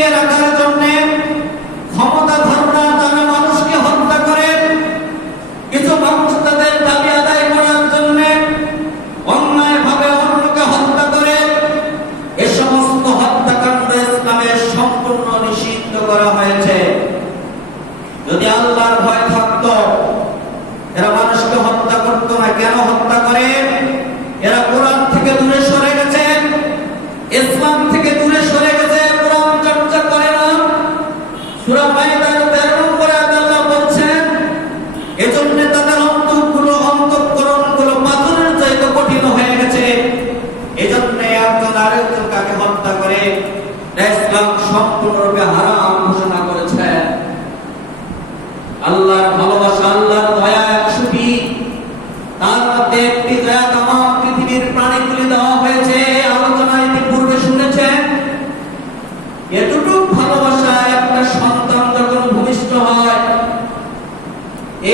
টিকিয়ে রাখার জন্য ক্ষমতা ধর্মরা তারা মানুষকে হত্যা করে, কিছু মানুষ তাদের দাবি আদায় করার জন্য অন্যায়ভাবে অন্যকে হত্যা করে। এ সমস্ত হত্যাকাণ্ড ইসলামে সম্পূর্ণ নিষিদ্ধ করা হয়েছে। যদি আল্লাহর ভয় থাকতো এরা মানুষকে হত্যা করতো না। কেন হত্যা করে? এরা কোরআন থেকে দূরে সরে গেছে, ইসলাম থেকে দূরে সরে গেছে, কোরআন চর্চা করে না। সূরা মাইদার 13 নম্বরে আল্লাহ বলছেন, এজন্য তাদের অন্তঃকরণগুলো পাথরের চাইতে কঠিন হয়ে গেছে। এজন্য একজন আরেকজনকে হত্যা করে ইসলাম সম্পূর্ণরূপে হারাম ঘোষণা করেছে। আল্লাহর ভালোবাসা, আল্লাহর দয়া 100টি, তার মধ্যে একটি দয়া তামাম পৃথিবীর প্রাণীগুলি দেওয়া হয়েছে। আলোচনা ইতিপূর্বে শুনেছেন। এতটুকু ভালোবাসা একটা সন্তান যখন ভূমিষ্ঠ হয়,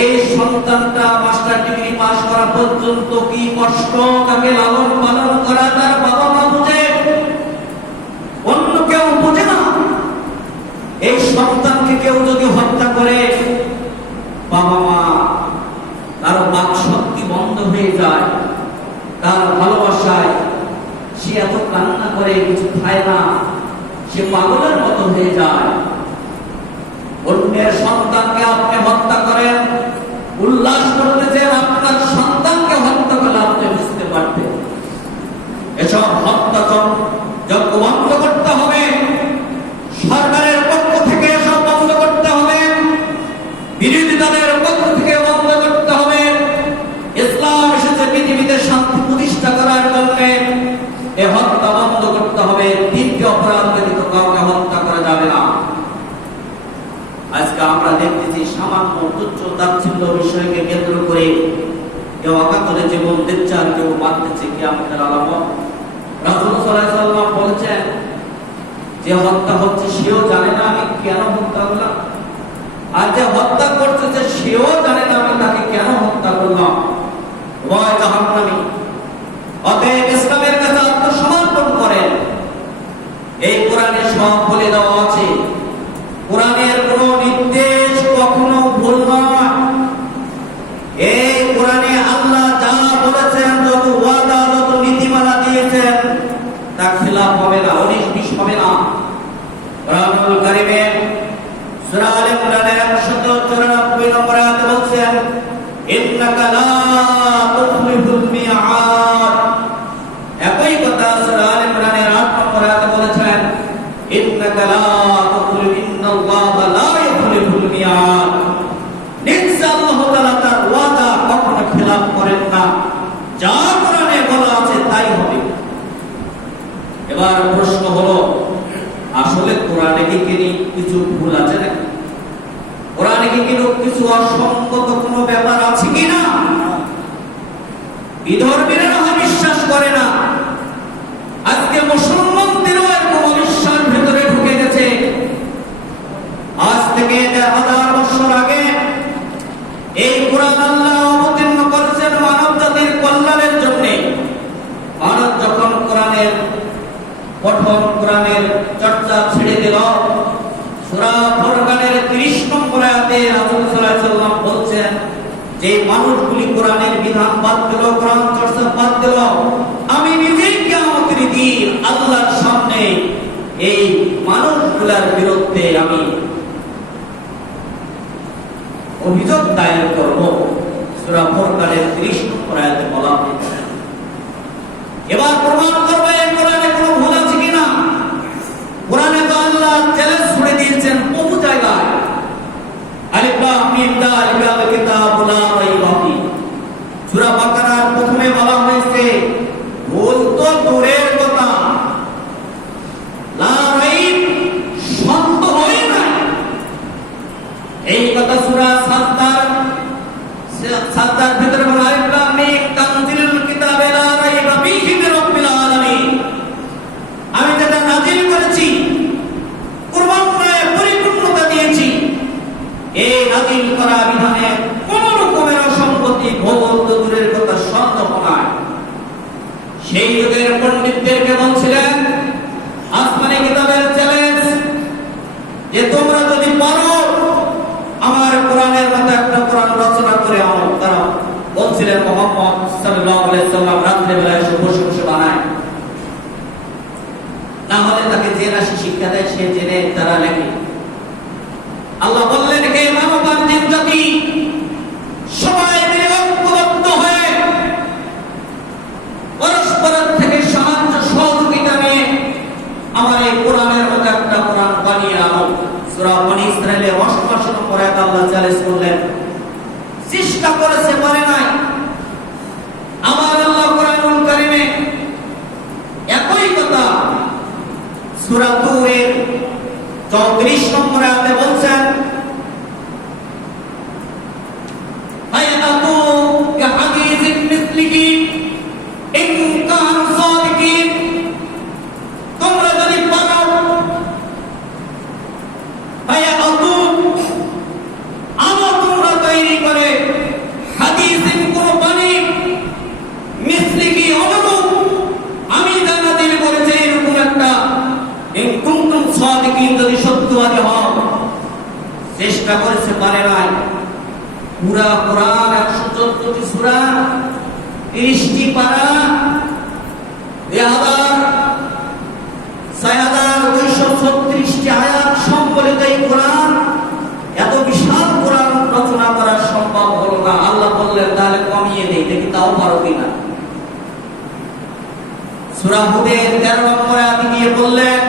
এই সন্তানটা মাস্টার ডিগ্রি পাস করা পর্যন্ত কি কষ্ট, তাকে লালন পালন করা তার বাবা মা বুঝে, অন্য কেউ বুঝে না। এই সন্তানকে কেউ যদি হত্যা করে, বাবা মা তার বাক শক্তি বন্ধ হয়ে যায়। তার ভালোবাসায় সে এত কান্না করে, কিছু খায় না, সে পাগলের মতো হয়ে যায়। অন্যের সন্তানকে আপনি হত্যা করেন, উল্লাস করতেছেন, আপনার সন্তানকে হত্যা করলে আপনি বুঝতে পারতেন। এসব হত্যাযজ্ঞ বন্ধ করতে হবে। সরকারের পক্ষ থেকে এসব বন্ধ করতে হবে, বিরোধী দলের পক্ষ থেকে বন্ধ করতে হবে। ইসলাম এসেছে পৃথিবীতে শান্তি প্রতিষ্ঠা করার জন্য। এ হত্যা বন্ধ করতে হবে। তিনটি অপরাধ ব্যতীত কাউকে হত্যা করা যাবে না। আজকে আমরা দেখতেছি সামান্য তুচ্ছ তাচ্ছিল্য বিষয়কে কেন্দ্র করে কেউ অকাতরে জীবন দিচ্ছে, আর কেউ বাঁধতেছে কিয়ামতের আলামত। রাসূল সাল্লাল্লাহু আলাইহি ওয়াসাল্লাম বলেছেন, যে হত্যা হচ্ছে সেও জানে না আমি কেন হত্যা করলাম, আর যে হত্যা করতেছে সেও জানে না আমি তাকে কেন হত্যা করলাম। উভয় জাহান্নামী। অতএব ইসলামের কাছে আত্মসমর্পণ করেন। এই কোরআনে সব বলে দেওয়া আছে। কোরআনের কোন নির্দেশ কখনো ভুল নয়। এই কোরআনে আল্লাহ যা বলেছেন, যত ওয়াদা, যত নীতিমালা দিয়েছেন, তা খেলাফ হবে না, 19-20 হবে না। কোরআনুল কারীমে সূরা আলে ইমরানের 194 নম্বর আয়াতে বলছেন, ইন্নাকা লা তুখলিফুল মিআদ। একই কথা সূরা আলে ইমরানের 8 নম্বর আয়াতে বলেছেন, ইন্নাকা লা ইন্নাল্লাহা লা ইউখলিফুল মিআদ। নিশ্চয় আল্লাহ তাআলা তার ওয়াদা কখনো খেলাফ করেন না। যা কোরআনে বলা আছে তাই হবে। এবার প্রশ্ন হলো, আসলে কোরআনে কি কিছু ভুল আছে নাকি? কোরআনে কি কিছু অসঙ্গত কোনো ব্যাপার আছে কিনা? বিধর্মীরা বিশ্বাস করে না। আজকে মুসলমানদেরও এরকম অবিশ্বাস ভেতরে ঢুকে গেছে। আজ থেকে 1000 বছর আগে এই কোরআন আল্লাহ অবতীর্ণ করেছেন মানব জাতির কল্যাণের জন্য। ভারত যখন কোরআনের পঠন, কোরআনের চর্চা ছেড়ে দিল, সূরা ফুরকানের 30 নম্বর আয়াতে রাসূল সাল্লাল্লাহু আলাইহি ওয়াসাল্লাম বলছেন, যে মানুষগুলি কোরআনের বিধান বাদ দিল, কোরআন চর্চা বাদ দিল, আমি নিজেই কিয়ামতের দিন আল্লাহর সামনে এই মানুষগুলোর বিরুদ্ধে আমি অভিযোগ দায়ের করব। সূরা ফুরকানের 30 নম্বর আয়াতে বলা হয়েছে। এবার প্রমাণ করবে এই কোরআনে কোনো ভুল আছে কিনা। কোরআনে তো আল্লাহ চ্যালেঞ্জ ছুড়ে দিয়েছেন বহু জায়গায়। আলিফ লাম মিম যালিকাল কিতাবু লা রাইবা ফীহ। সূরা বাকারার প্রথমে বলা হয়েছে, ভুল তো দূরের কথা, লা রাইব সন্দেহই নাই। এই কথা সূরা সাদ্দার ভিতরে বলা, আলিফ লাম মিম তানজিলুল কিতাবে লা রাইবা ফীহি মির রাব্বিল আলামিন। আমি যেটা নাযিল করেছি, কুরআনে পরিপূর্ণতা দিয়েছি। এই নাযিল করা বিধানে কোন রকমের অসঙ্গতি, ভুল তো দূরের কথা, সন্দেহ নাই। সেই যুগের পণ্ডিতদেরকে বলছিলেন, আসমানি কিতাবের চ্যালেঞ্জ পারো আমার কোরআনের মতো একটা কোরআন রচনা করে আনো। তারা বলছিলেন মুহাম্মদ সাল্লাল্লাহু আলাইহি ওয়াসাল্লাম রাত্রে বেলায় এসে বসে বসে বানায়, না হলে তাকে যে রাশি শিক্ষা দেয় সে জেনে তারা লেখে। আল্লাহ বললেন, হে মানব জাতি, সবাই মিলে ঐক্যবদ্ধ হয়ে পরস্পরের থেকে সাহায্য সহযোগিতা নিয়ে আমার এই কোরআনের মতো একটা কোরআন বানিয়ে আনো। সূরা বনী ইসরাঈলের 88 নম্বর আয়াত আল্লাহ চ্যালেঞ্জ করলেন। চেষ্টা করেছে, পারে নাই। আমার আল্লাহ কোরআনুল কারীমে একই কথা সূরা তুরের 34 নম্বর আয়াতে বলছেন, আয়াতু কাহাদিসিন মিসলিহি ইন কানু সাদিকিন। তোমরা যদি পারো আয়াতু তোমরা তৈরি করে হাদিসিন কোন বাণী মিসলিহি অনুরূপ আমি জানা দিল বলেছে এরকম একটা ইন কুনতুম সাদিকিন, যদি সত্যবাদী হও। চেষ্টা করেছে, পারে নাই। পুরা কোরআন 114টি সূরা, 30টি পারা, 6236টি আয়াত সম্বলিত এই কোরআন, এত বিশাল কোরআন রচনা করা সম্ভব হলো না। আল্লাহ বললেন, তাহলে কমিয়ে দেই, দেখি তাও পারো কিনা। সূরা হুদের 13 নম্বর আয়াতে গিয়ে বললেন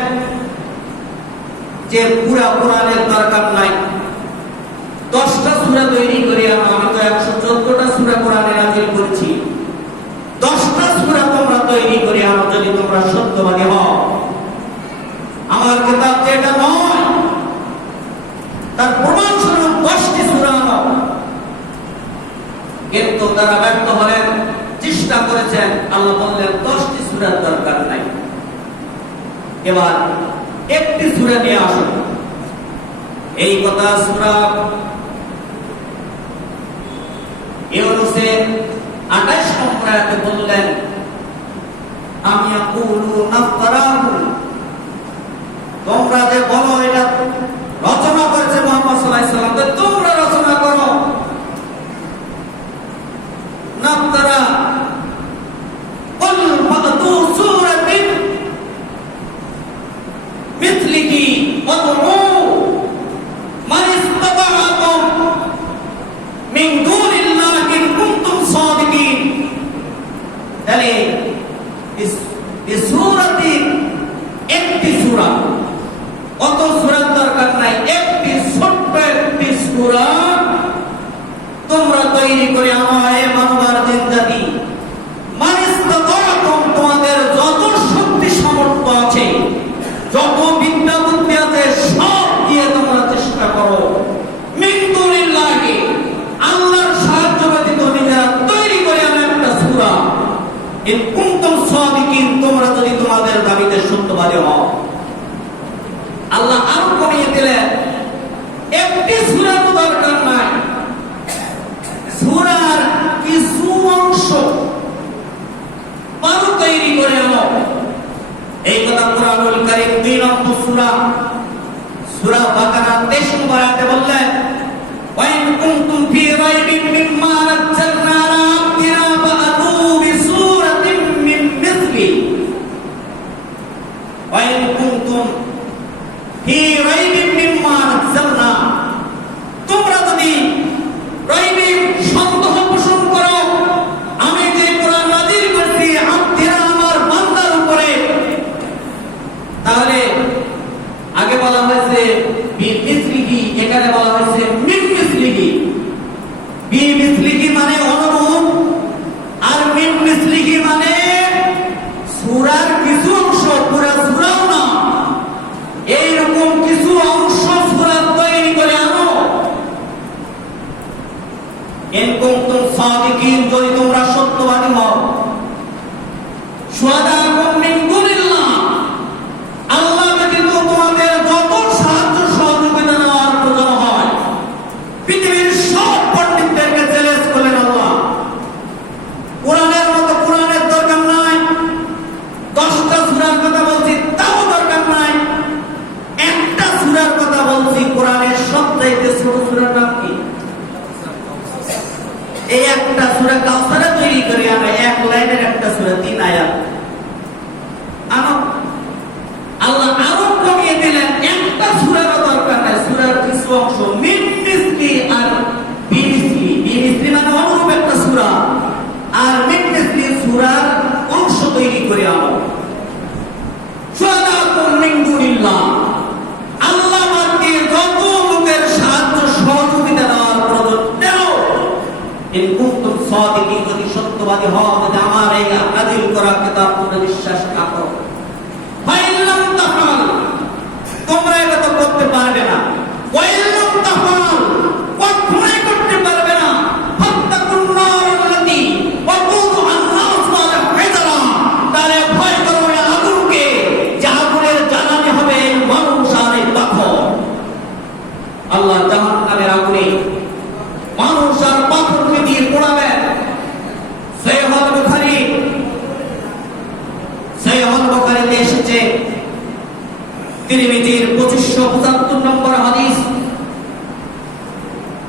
যে পুরা কোরআনের দরকার নাই, 10টা সূরা তৈরি করে আনো। আমি তো 114টা সূরা কোরআনে নাযিল করেছি, 10টা সূরা তোমরা তৈরি করে আনো যদি তোমরা সত্যবাদী হও। আমার কিতাব যেটা নয় তার প্রমাণ স্বরূপ 10টি সূরা আনো। কিন্তু তারা ব্যর্থ হলেন, চেষ্টা করেছেন। আল্লাহ বললেন 10টি সূরার দরকার নাই, এবার একটি সূরা নিয়ে আসুন। এই কথা সূরা ইউনূসের 28 নম্বর আয়াতে বললেন, আমি আকুলু নাফতারাহু, তোমরা যে বলো এটা রচনা করেছে মুহাম্মদ সাল্লাল্লাহু আলাইহি ওয়াসাল্লাম, তোমরা রচনা করো। নাফতারা কুল ফাতু সূরাতিন মিথলিহি ওয়াদউ মান ইসতাতা'তুম মিন দুনিল্লাহি ইন কুনতুম সাদিকিন। তাহলে এই সূরাটির একটি সূরা, অত সূরার দরকার নাই, একটি ছোট্ট একটি সূরা তোমরা তৈরি করে আনো। হে মানবার জাতি, মান ইসতাতা'তুম, তোমাদের যত শক্তি সামর্থ্য আছে, যত বিদ্যা বুদ্ধি আছে, সব দিয়ে তোমরা চেষ্টা করো। মিন দুনিল্লাহি, আল্লাহর সাহায্য ব্যতীত নিজেরা তৈরি করে আনো একটা সূরা। ইন কুনতুম সাদিকিন, তোমরা যদি তোমাদের দাবিতে সত্যবাদী হও। আল্লাহ আরো কমিয়ে দিলেন, একটি সূরার দরকার নাই, সূরার কিছু অংশ পারো তৈরি করে আনো। এই কথা কোরআনুল কারীম 2 নম্বর সূরা, সূরা বাকারা 23 নম্বর আয়াতে বললেন, ওয়া ইন কুনতুম ফি রাইবিন মিম্মা নাযালনা আলা আবদিনা ফাআতু বিসূরাতিন মিন মিসলি। ওয়া ইন কুনতুম ফি রাইবিন মিম্মা নাযালনা, তোমরা যদি রাইবিন সন্দেহ পোষণ করো আমি যে কোরআন নাযিল করেছি আবদিনা আমার বান্দার উপরে, তাহলে আগে বলা হয়েছে বিমিসলিহি, এখানে বলা হয়েছে মিন মিসলিহি। বিমিসলিহি মানে অনুরূপ, আর মিন মিসলিহি মানে সূরার কিছু অংশ, পুরো সূরাও না, এইরকম কিছু অংশ সূরা তৈরি করে আনো। ইন কুনতুম সাদিকিন, যদি তোমরা সত্যবাদী হও। শুহাদাকুম মিন দুনিল্লাহ, আল্লাহ ব্যতীত তোমাদের যত সাহায্য সহযোগিতা নেওয়ার প্রয়োজন হয়, পৃথিবীর সব পণ্ডিতদেরকে চ্যালেঞ্জ করলেন আল্লাহ। কোরআনের মতো কোরআনের দরকার নাই, 10টা সূরার কথা বলছি তাও দরকার নাই, একটা সূরার কথা বলছি, কোরআনের দিয়ে দিলেন, একটা সূরারও দরকার নাই, সূরার কিছু অংশ মিন মিসলি আর বিমিসলি, বিমিসলি মানে অনুরূপ একটা সূরা, আর মিন মিসলি সূরার অংশ তৈরি করে আনো। শুহাদাকুম মিন দুনিল্লাহ, আল্লাহ বাদে যত লোকের সাহায্য সহযোগিতা দেওয়ার প্রয়োজন দেও। ইন কুনতুম সাদিকিন, যদি সত্যবাদী হও, যদি আমার এই নাযিল করা কিতাব তোমরা বিশ্বাস না করো। ফাইল্লাম তাফাল, তোমরা এটা তো করতে পারবে না। ওয়াইল্লাম তাফাল, কখনোই করতে পারবে না। ফাত্তাকুন নারাল্লাতী ওয়াকুদুহা আন-নাস ওয়াল হিজরা, তারে ভয় করো ওই আগুনকে, যে আগুনের জ্বালানি হবে এই মানুষ আর এই পাথর। আল্লাহ জাহান্নামের আগুনে মানুষ আর পাথরকে দিয়ে পোড়াবেন। সহিহুল বুখারীতে এসেছে, তিরমিজির 2575 নম্বর হাদিস,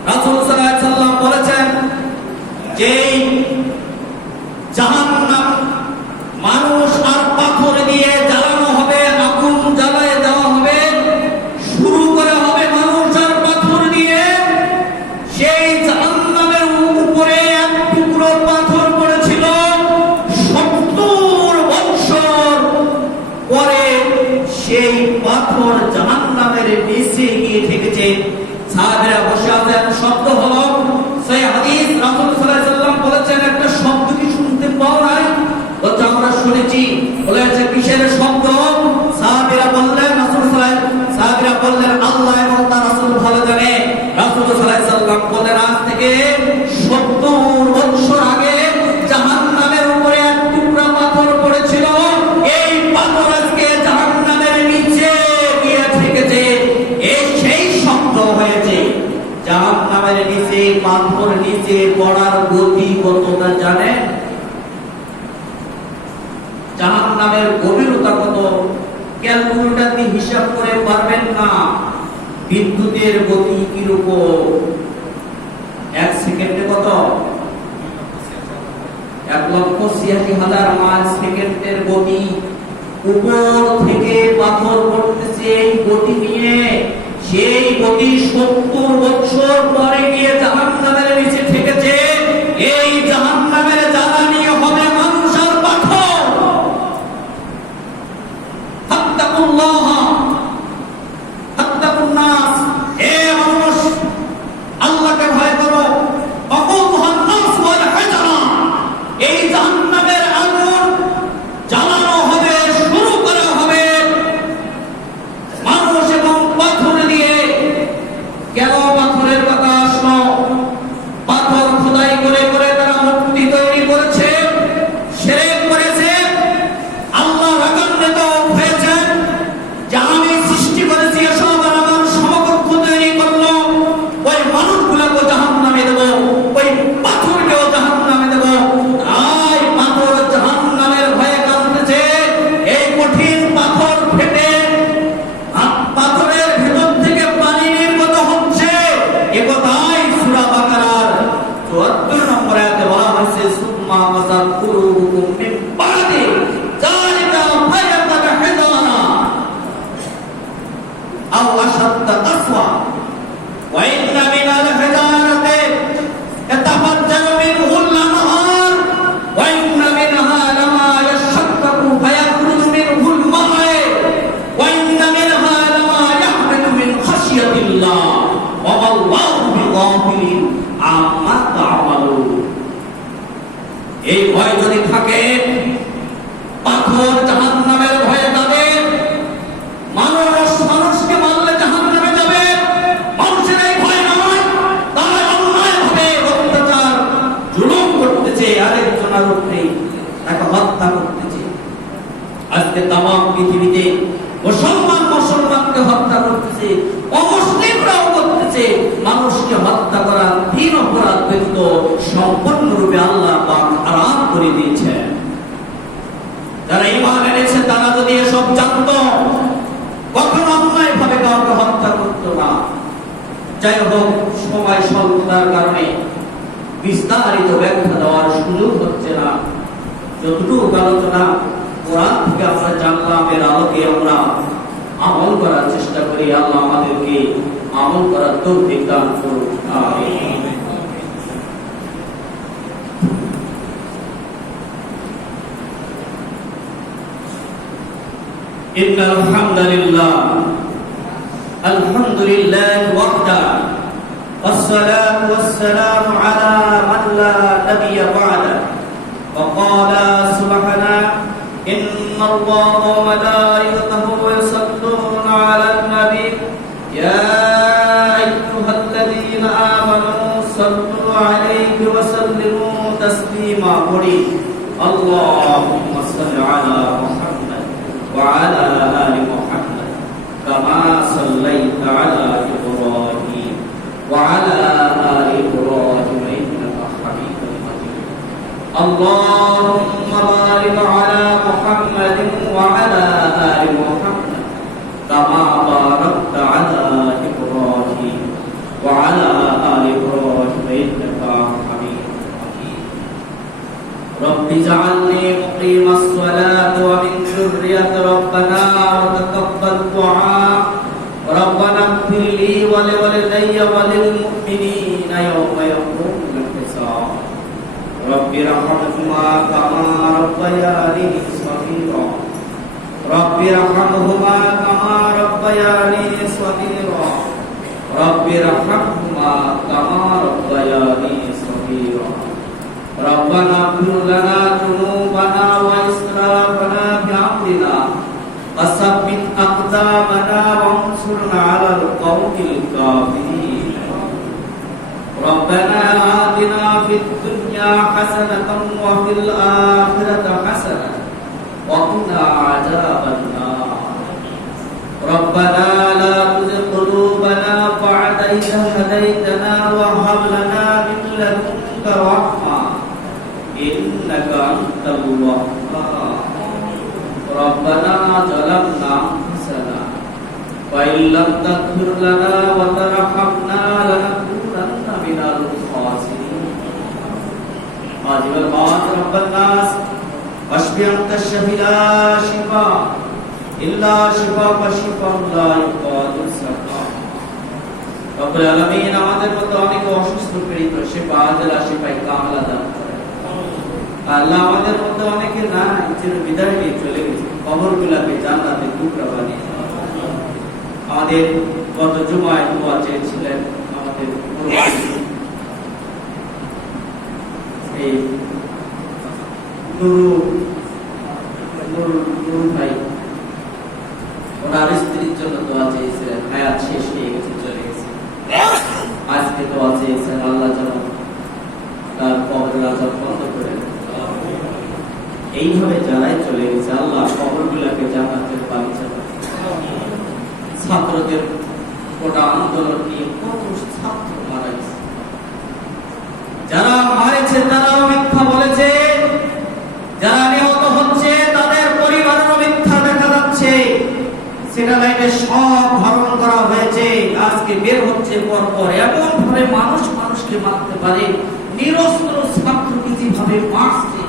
রাসূল সাল্লাল্লাহু আলাইহি সাল্লাম বলেছেন যে জাহান্নাম মানুষ আর পাথর দিয়ে জ্বালানো হবে, আগুন জ্বালায় দেওয়া হবে। শুরু করে হবে মানুষ আর পাথর দিয়ে। সেই জাহান্নামের উপরে এক টুকরো পাথর পড়েছিল 70 বছর পরে, সেই পাথর জাহান্নামের নিচে গিয়ে ঠেকেছে। সাহাবীরা বসে আছেন, শব্দ হলো, সেই হাদিস রাসূল সাল্লাল্লাহু আলাইহি সাল্লাম বলেছেন একটা শব্দ কি শুনতে পাও নাই? বলতে আমরা শুনেছি। বলেছে কিসের শব্দ? সাহাবীরা বললেন সাহাবীরা বললেন আল্লাহ এবং তার রাসূল ভালো জানে। রাসূল সাল্লাল্লাহু আলাইহি সাল্লাম বলেন আজ থেকে 70 বছর আগে জাহান্নামের উপরে এক টুকরা পাথর পড়েছিল, এই পাথর আজকে জাহান্নামের নিচে গিয়ে ঠেকেছে। এই সেই শব্দ হয়েছে। জাহান্নামের নিচে পাথর নিচে পড়ার গতি কতটা জানে? জাহান্নামের গভীরতা কত ক্যালকুলেটর দিয়ে হিসাব করে পারবেন না। বিদ্যুতের গতি কিরকম? 1 সেকেন্ডে কত? 1,86,000 মাইল সেকেন্ডের গতি। উপর থেকে পাথর পড়তেছে এই গতি নিয়ে। সেই গতি 70 বছর পরে গিয়ে জাহান্নামের নিচে ঠেকেছে। এই জাহান্নামের জ্বালানি হবে মানুষ আর পাথর। ফাত্তাকুল্লাহ, ফাত্তাকুন নাস, হে মানুষ আল্লাহকে ভয় করো। ওয়াকুদুহা আন-নাস ওয়াল হিজরা, এই জাহান্নামের আগুন জ্বালানো হবে, শুরু করা হবে মানুষ এবং পাথর দিয়ে। কেন পাথরের কথা আসলো? পাথর খোদাই করে করে তারা মূর্তি তৈরি করেছে, শিরক করেছে। আল্লাহ রাগান্বিত হয়েছেন যে আমি সৃষ্টি করেছি এসব, আর আমার সমকক্ষ তৈরি করলো। ওই মানুষগুলোকে জাহান্নামে দেব, ওই পাথরকেও জাহান্নামে দেব। আর পাথর জাহান্নামের ভয়ে কাঁদতেছে। এই কঠিন পাথর ফেটে পাথরের ভেতর থেকে পানি নির্গত হচ্ছে। একথাই সূরা বাকারার 74 নম্বর আয়াতে বলা হয়েছে, সুম্মা কাসাত কুলুবুকুম মিন বাদি যালিকা ফায়াতাত হিজানা আও আশাদ্দা কাসওয়া ওয়া ইন্না মিনাল হিজারাতি ইয়াতাফাজ্জারু মিনহুল আনহার ওয়া ইন্না মিনহা লামা ইয়াশাক্কাকু ফায়াখরুজু মিনহুল মা'উ ওয়া ইন্না মিনহা লামা ইয়াহবিতু মিন খাশিয়াতিল্লাহ ওয়া আল্লাহু বিগাফিলিন আম্মা তা'মালুন। এই ভয় যদি থাকে, পাথর জাহান্নামের ভয়ে যাবে। মানুষ মানুষকে মারলে জাহান্নামে যাবে। মানুষের এই ভয় নয়, তারা অন্যায়ভাবে অত্যাচার জুলুম করতেছে, আরেকজনের উপরে তাকে হত্যা করতেছে। আজকে তামাম পৃথিবীতে মুসলমানকে হত্যা করতেছে, অমুসলিমরাও করতেছে। মানুষকে হত্যা করা 3 অপরাধ ব্যতীত সম্পূর্ণরূপে আল্লাহ পাক হারাম করে দিয়েছেন। যারা ঈমান এনেছে তারা যদি এসব জানতো, কখনো অন্যায়ভাবে কাউকে হত্যা করতো না। যাই হোক, সময় স্বল্পতার কারণে বিস্তারিত ব্যাখ্যা দেওয়ার সুযোগ হচ্ছে না। যতটুকু আলোচনা কোরআন থেকে আমরা জানলাম, এর আলোকে আমরা আমল করার চেষ্টা করি। আল্লাহ আমাদেরকে আমল করার তৌফিক দান করুন। আমিন। ইন্নাল হামদালিল্লাহ আলহামদুলিল্লাহ ওয়াহদা والصلاة والسلام على من لا نبي بعده وقال سبحانه إن الله وملائكته يصلون على النبي يا أيها الذين آمنوا صلوا عليه وسلموا تسليما اللهم صل على محمد وعلى آل محمد كما صليت على إبراهيم وعلى آل إبراهيم إنك حميد مجيد اللهم بارك على محمد وعلى آل محمد كما باركت على إبراهيم وعلى آل إبراهيم إنك حميد مجيد رب اجعلني مقيم الصلاة ومن ذرية ربنا وتقبل دعاء ربنا اغفر لي ولوالدي وللمؤمنين يوم يقوم الحساب رب ارحمهما كما ربياني صغيرا رب ارحمهما كما ربياني صغيرا رب ارحمهما كما ربياني صغيرا ربنا اغفر لنا ذنوبنا وإسرافنا في أمرنا وثبت أقدامنا وانصرنا على القوم الكافرين ربنا آتنا في الدنيا حسنة وفي الآخرة حسنة وقنا عذاب النار ربنا لا تزغ قلوبنا بعد إذ هديتنا وهب لنا من لدنك رحمة إنك أنت الوهاب ربنا ظلمنا أنفسنا وإن لم تغفر لنا وترحمنا لنكونن من الخاسرين عاجل الموت رب الناس واشف أنت الشفي لا شفاء إلا شفاءك شفاء لا يغادر سقما رب العالمين আমাদের মধ্যে অনেক অসুস্থ পীড়িত শিফা আজলা শিফায়ে কামিলা দান করেন আল্লাহ আমাদের মধ্যে অনেকে না চির বিদায় নিয়ে চলে গেছে কবরগুলোকে জান্নাতের টুকরা বানিয়ে আমাদের গত জুমায় দোয়া চেয়েছিলেন আমাদের এই নুরু ভাই ওনার স্ত্রীর জন্য দোয়া চেয়েছিলেন হায়াত শেষ হয়ে গেছে চলে গেছে আজকে দোয়া চেয়েছেন আল্লাহ যেন তার কবরের আযাব বন্ধ করে দেন এইভাবে যারাই চলে গেছে আল্লাহ কবরগুলোকে জান্নাতের বাগিচা বানিয়ে ছাত্রদের কোটা আন্দোলন নিয়ে কত ছাত্র মারা গেছে যারা মারেছে তারাও মিথ্যা বলেছে যারা নিহত হচ্ছে তাদের পরিবারেরও মিথ্যা দেখা যাচ্ছে স্যাটেলাইটে সব ধারণ করা হয়েছে আজকে বের হচ্ছে পরপর এমন ভাবে মানুষ মানুষকে মারতে পারে নিরস্ত্র ছাত্রকে যেভাবে মারছে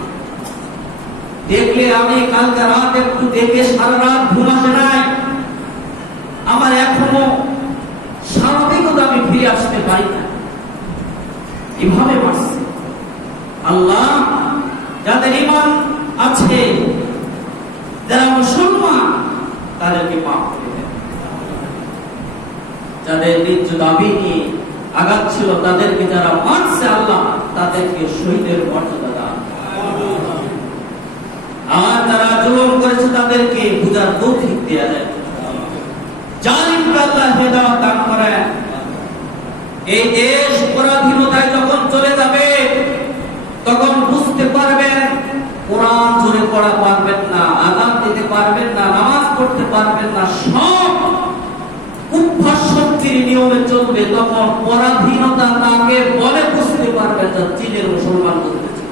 দেখলে আমি কালকে রাত একটু দেখে সারা রাত ঘুম আসে নাই আমার এখনো স্বাভাবিকতা আমি ফিরে আসতে পারি না এভাবে মারছে আল্লাহ যাদের ঈমান আছে যারা মুসলমান তাদেরকে মাফ করে দেন যাদের ন্যায্য দাবি নিয়ে আগাচ্ছিল তাদেরকে যারা মানছে আল্লাহ তাদেরকে শহীদের মর্যাদা দান আর যারা জুলুম করেছে তাদেরকে বুঝার তৌফিক দেয়া যায় জালিমকে আল্লাহ হেদায়েত দান করেন এই দেশ পরাধীনতায় যখন চলে যাবে তখন বুঝতে পারবেন কোরআন জোরে পড়া পারবেন না আযান দিতে পারবেন না নামাজ পড়তে পারবেন না সব উদ্ভাস শক্তির নিয়মে চলবে তখন পরাধীনতা তাকে বলে বুঝতে পারবে যা চীনের মুসলমান বুঝতেছে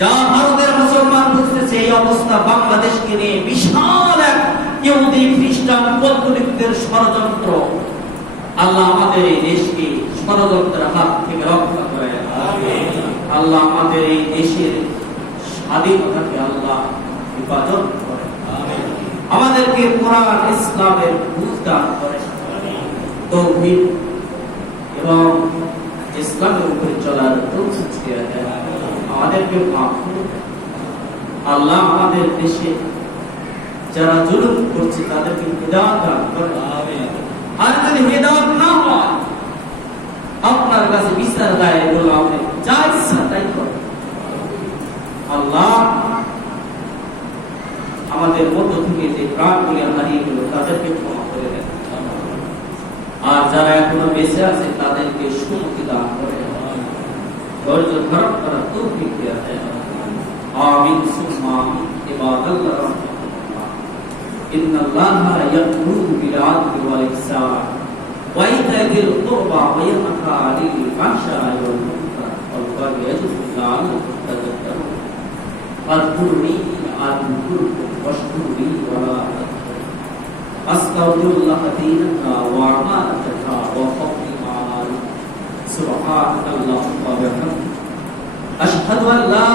যা ভারতের মুসলমান বুঝতেছে এই অবস্থা বাংলাদেশকে নিয়ে বিশাল এক ইহুদি খ্রিস্টান পদ্ধতিদের ষড়যন্ত্র আল্লাহ আমাদের এই দেশকে ষড়যন্ত্রের হাত থেকে রক্ষা করে আমিন আল্লাহ আমাদের এই দেশের স্বাধীনতাকে আল্লাহ হেফাজত করে আমিন আমাদেরকে কোরআন ইসলামের বুঝ দান করেন, তৌহিদ এবং ইসলামের উপরে চলার তৌফিক দিয়ে দেন। আমাদেরকে মাফ করুন আল্লাহ। আমাদের দেশে যারা জুলুম করছে তাদেরকে হিদায়াত দান করেন। আমিন। আর যদি হিদায়াত না হয়, আপনার কাছে বিচার দায় বলে আপনি যা ইচ্ছা তাই করেন। আল্লাহ আমাদের মধ্য থেকে যে প্রাণগুলি হারিয়ে গেল তাদেরকে ক্ষমা করে দেন, আর যারা এখনো বেঁচে আছে তাদেরকে সুমতি দান করে, ধৈর্য ধারণ করার তৌফিক দিয়ে দেন। আমিন সুম্মা আমিন। ইবাদাল্লাহ রাহমাতুল্লাহ। ইন্নাল্লাহা ইয়া'মুরু বিল আদলি ওয়াল ইহসান ওয়া ইতা'যিল কুরবা ওয়া ইয়ানহা 'আনিল ফাহশা'i ওয়াল মুনকার ওয়াল বাগyi ইয়া'যুকুম লা'allakum তাযাক্কারুন। ফাদকুরুনি আযকুরকুম ওয়াশকুরুলি ওয়া লা তাকফুরুন। আস্তাগফিরুল্লাহ দীনাকা ওয়া আমানাতাকা ওয়া খাওফি মা'আল সুবহানাকাল্লাহুম্মা ওয়া বিহামদিকা আশহাদু আন লা